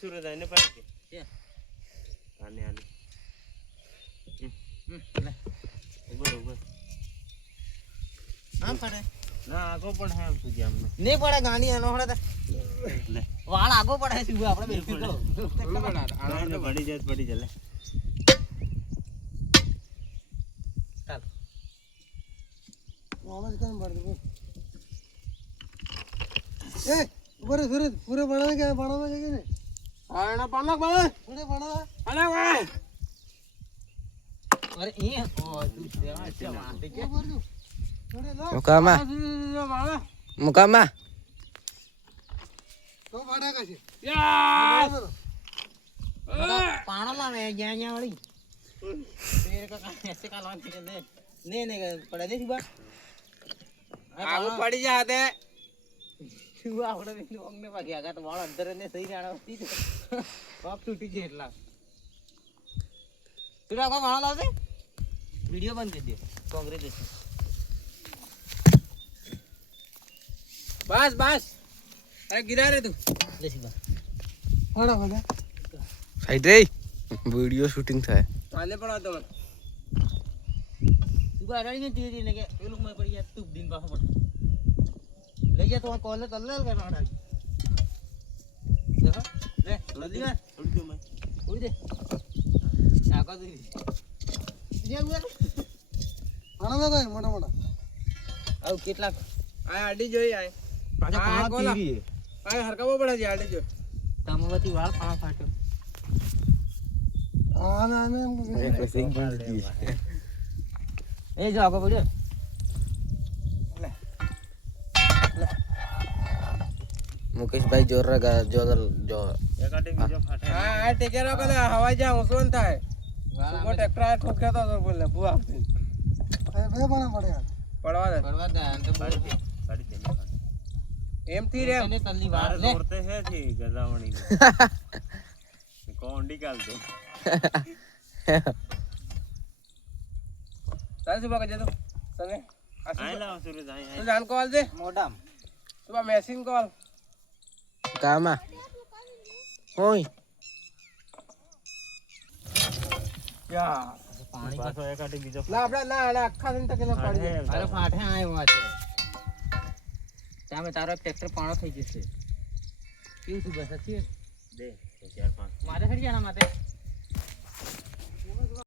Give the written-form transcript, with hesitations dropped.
સુરત આને પાડે કે આને આને લે બરોબર આમ પડે ના આગો પણ હે આમ સુધી આમ નહીં પડે ગાડી આનો હળે લે વાળ આગો પડે છે આપણે બેસી તો આને પડી જાય લે ચાલ આવાજ કેમ પડે ए ऊपर सूरज पूरे बनाने के नहीं हां ना पालक बना पूरे बना पालक भाई अरे ये ओ तू अच्छा मारते के मुकामा तो बड़ा का છે यार पाणो लावे ज्या वाली तेरे का ऐसे का लान के दे नहीं पड़े दे बा आगो पड़ी जाते આપણે ઓંગને ભાગ્યા આગા તો વાળ અંદર ને સહી જાણવતી પાપ તૂટી ગઈ એટલા તું આખો વાળ લાવજે વિડિયો બંધ કરી દે કોંગ્રેસ બસ અરે ગિરા રે તું લે સીબા હોડા બધા સાઈડ રે વિડિયો શૂટિંગ થાય આને પણ આતો સીબા અડાડી ને ધીરે ધીરે કે પેલું મે પડી ગયા તું દિન પાછો પડ ले जा तो कॉल कर ले करना डाल देखो ले जल्दी में उड़ दे मैं उड़ दे आका दे ये हुआ आना लगा है मोटा अब કેટલા આ આડી જોઈ આય પાછા પાણા ટીવી આ હરકાવો પડે છે આડી જો તમવતી વાળ પાણા ફાટ્યો આને એ જો આગો પડ્યો मुकेश भाई जोर रहा जो एकाटे बीजो फाटे हां टेकेरो कले हवा जा ओसोन थाय सुबह ट्रैक्टर आ ठोके तो बोले बुआ अरे बे बना पड़वा दे अंत बड़ी गाड़ी चली एम थी रे ने तल्ली बाहर ले जोरते है थी गजावणी कौन निकाल दे चल सुबह का जे तो संगे आए ला सूरज आए तो जान कॉल दे मोडम सुबह मैसिंग कॉल कामा ओय या पानी पाछो एकाटी बीजो ला आपड़ा ना आखा दिन तक ना पड़ी अरे फाठे आयो वाचे तामे तारो ट्रैक्टर पाणो થઈ જશે કેવું છે બસ છે દે 4 5 મારે હરી જાના માતે